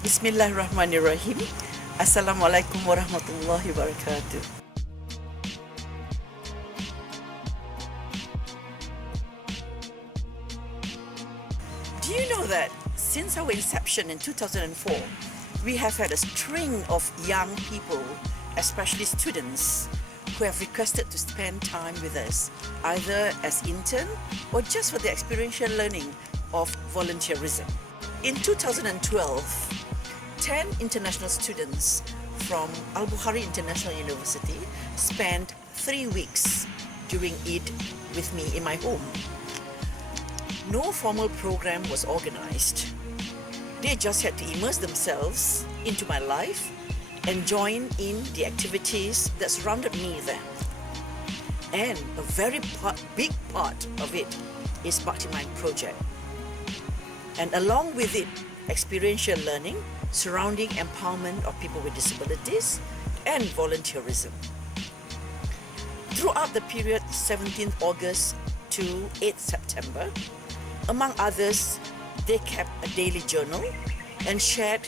Bismillahirrahmanirrahim. Assalamualaikum warahmatullahi wabarakatuh. Do you know that since our inception in 2004, we have had a string of young people, especially students, who have requested to spend time with us, either as intern or just for the experiential learning of volunteerism. In 2012, 10 international students from Al-Bukhari International University spent 3 weeks during Eid with me in my home. No formal program was organized. They just had to immerse themselves into my life and join in the activities that surrounded me then. And a very big part of it is BAKTI MIND project. And along with it, experiential learning surrounding empowerment of people with disabilities and volunteerism. Throughout the period 17th August to 8th September, among others, they kept a daily journal and shared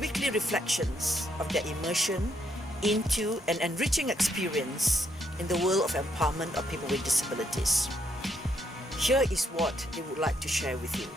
weekly reflections of their immersion into an enriching experience in the world of empowerment of people with disabilities. Here is what they would like to share with you.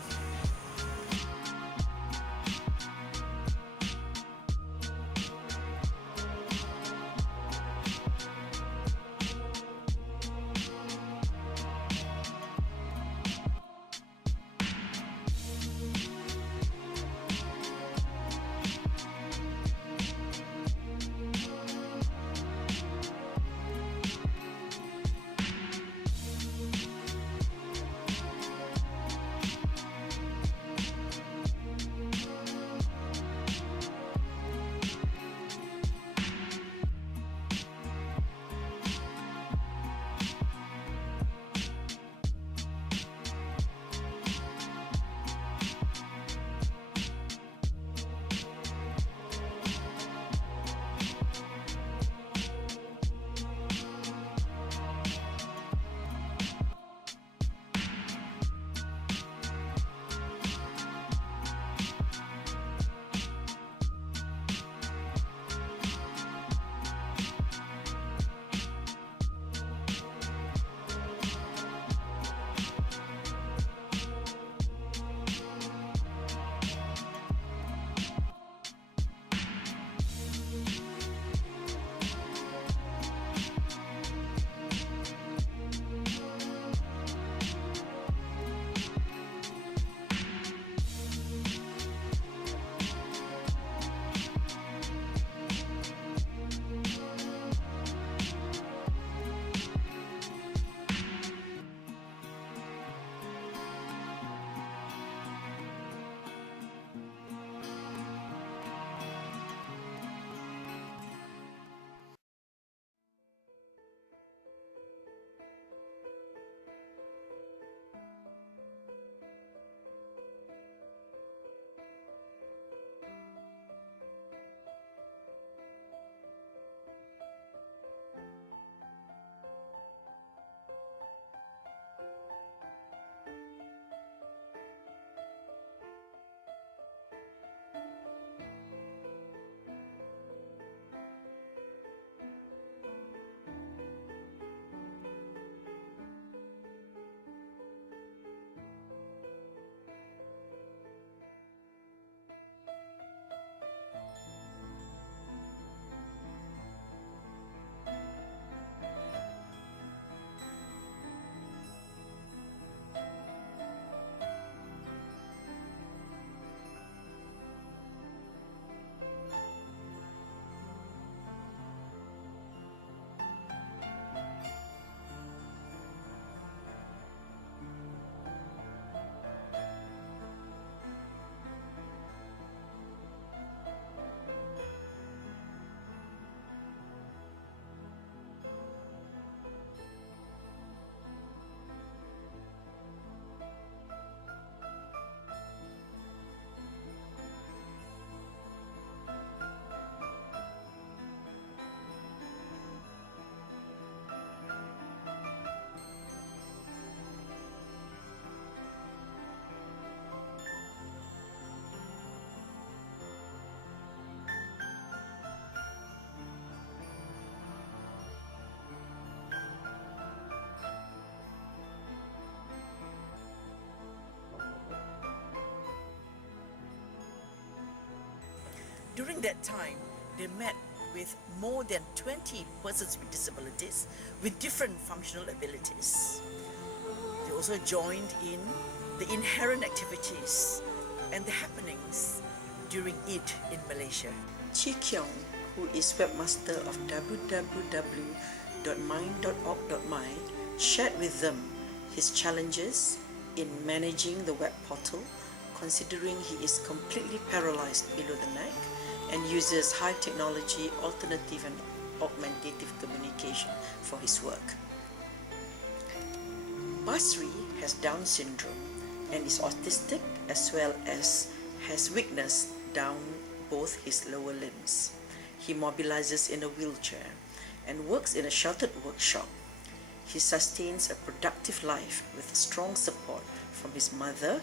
During that time, they met with more than 20 persons with disabilities with different functional abilities. They also joined in the inherent activities and the happenings during Eid in Malaysia. Chi Kiong, who is webmaster of www.mind.org.my, shared with them his challenges in managing the web portal, considering he is completely paralyzed below the neck and uses high technology, alternative and augmentative communication for his work. Basri has Down syndrome and is autistic, as well as has weakness down both his lower limbs. He mobilizes in a wheelchair and works in a sheltered workshop. He sustains a productive life with strong support from his mother,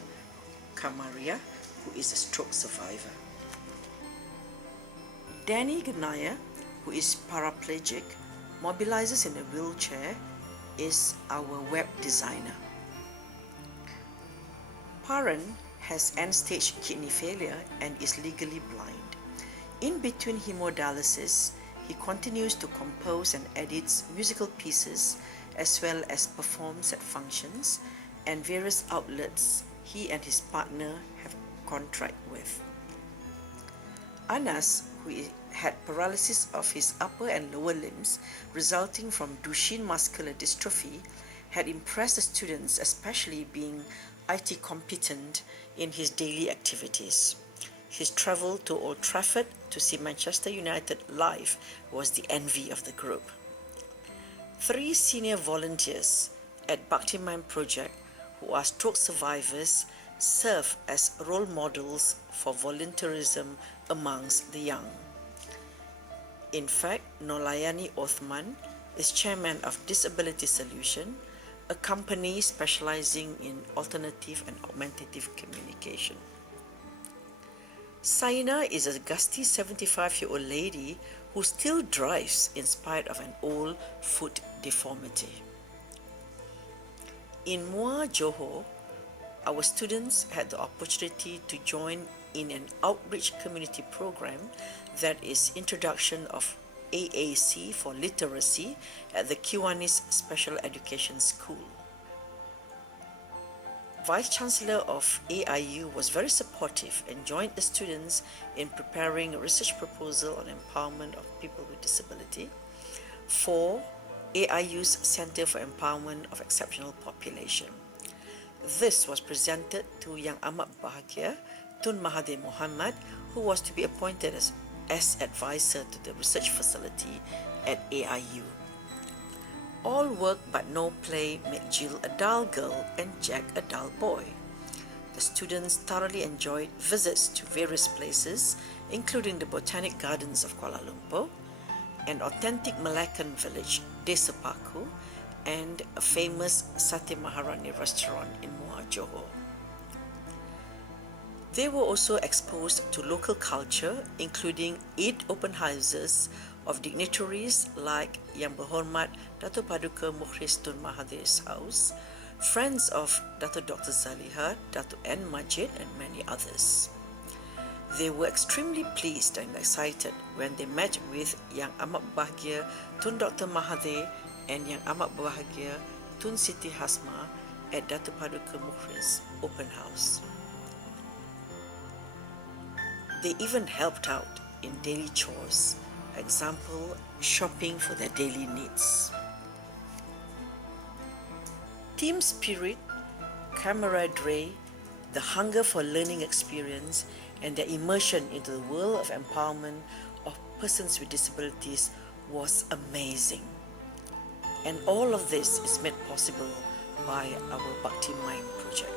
Kamaria, who is a stroke survivor. Danny Ganaya, who is paraplegic, mobilizes in a wheelchair, is our web designer. Paran has end-stage kidney failure and is legally blind. In between hemodialysis, he continues to compose and edits musical pieces as well as performs at functions and various outlets he and his partner have contract with. Anas, who had paralysis of his upper and lower limbs resulting from Duchenne muscular dystrophy, had impressed the students, especially being IT competent in his daily activities. His travel to Old Trafford to see Manchester United live was the envy of the group. 3 senior volunteers at BAKTI MIND project, who are stroke survivors, serve as role models for volunteerism amongst the young. In fact, Nolayani Othman is chairman of Disability Solution, a company specializing in alternative and augmentative communication. Saina is a gusty 75-year-old lady who still drives in spite of an old foot deformity. In Muar, Johor, our students had the opportunity to join in an outreach community program that is introduction of AAC for literacy at the Kiwanis Special Education School. Vice Chancellor of AIU was very supportive and joined the students in preparing a research proposal on empowerment of people with disability for AIU's Center for Empowerment of Exceptional Population. This was presented to Yang Amat Bahagia Tun Mahathir Mohamad, who was to be appointed as advisor to the research facility at AIU. All work but no play made Jill a dull girl and Jack a dull boy. The students thoroughly enjoyed visits to various places, including the Botanic Gardens of Kuala Lumpur, an authentic Malaccan village, Desa Paku, and a famous Sate Maharani restaurant in Muar, Johor. They were also exposed to local culture, including 8 open houses of dignitaries like Yang Berhormat Dato' Paduka Mukhlis Tun Mahathir's house, friends of Dato' Dr. Zaliha, Dato' N. Majid, and many others. They were extremely pleased and excited when they met with Yang Amat Bahagia Tun Dr. Mahathir and Yang Amat Bahagia Tun Siti Hasma at Dato' Paduka Mukhlis open house. They even helped out in daily chores, example, shopping for their daily needs. Team spirit, camaraderie, the hunger for learning experience, and their immersion into the world of empowerment of persons with disabilities was amazing. And all of this is made possible by our BAKTI MIND project.